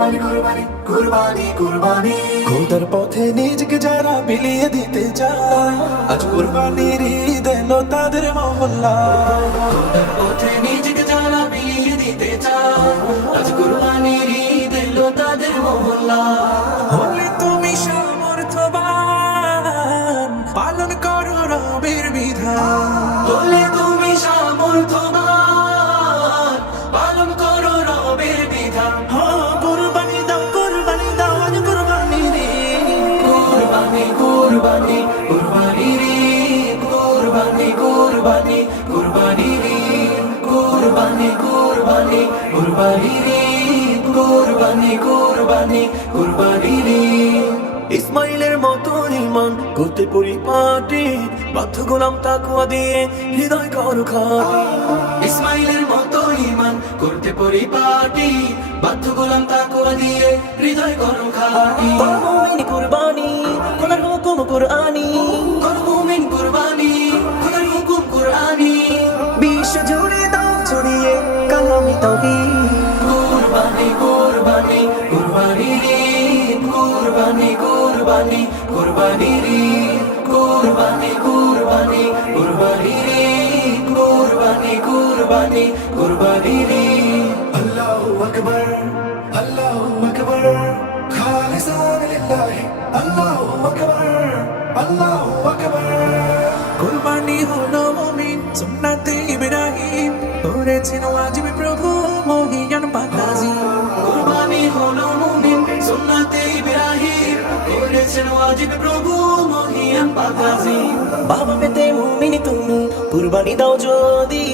কুরবানি কুরবানি কুরবানি কুরবানি খোদার পথে নিজকে যারা বিলিয়ে দিতে চায় আজ কুরবানির ঈদ এলো তাদের মহল্লা খোদার পথে নিজকে যারা বিলিয়ে দিতে চায় আজ কুরবানির ঈদ এলো তাদের মহল্লা হলে তুমি সামর্থ্যবান পালন করো রবের বিধান হলে তুমি সামর্থ্যবান পালন করো রবের বিধান কুরবানি দাও আজ কুরবানির ঈদ কুরবানি কুরবানি কুরবানির ঈদ কুরবানি কুরবানি কুরবানির ঈদ কুরবানি কুরবানি কুরবানির ঈদ কুরবানি কুরবানি কুরবানির ঈদ ইসমাইলের মতো ঈমান করতে পরিপাটি বাধ্য গোলাম তাকওয়া দিয়ে হৃদয় করো খাঁটি ইসমাইলের মতো ঈমান করতে পরিপাটি বাধ্য গোলাম তাকওয়া দিয়ে হৃদয় করো খাঁটি মুমিন কুরবানি খোদার হুকুম কুরআনি মুমিন কুরবানি খোদার হুকুম কুরআনি বিশ্ব জুড়ে দাও ছড়িয়ে কালামে তাওহীদ কুরবানি কুরবানি কুরবানির ঈদ কুরবানি কুরবানি কুরবানির ঈদ কুরবানি কুরবানি কুরবানির ঈদ কুরবানি কুরবানি কুরবানির ঈদ আল্লাহু আকবার খালিসান লিল্লাহি আল্লাহু আকবার কুরবানি হলো মুমিন সুন্নাতে ইব্রাহিম করেছেন ওয়াজিব প্রভু মহিয়ান পাকাজি কুরবানি হলো মুমিন সুন্নাতে ইব্রাহিম করেছেন ওয়াজিব প্রভু মহিয়ান পাকাজি বাবা পেতে মুমিন তুমি কুরবানি দাও যদি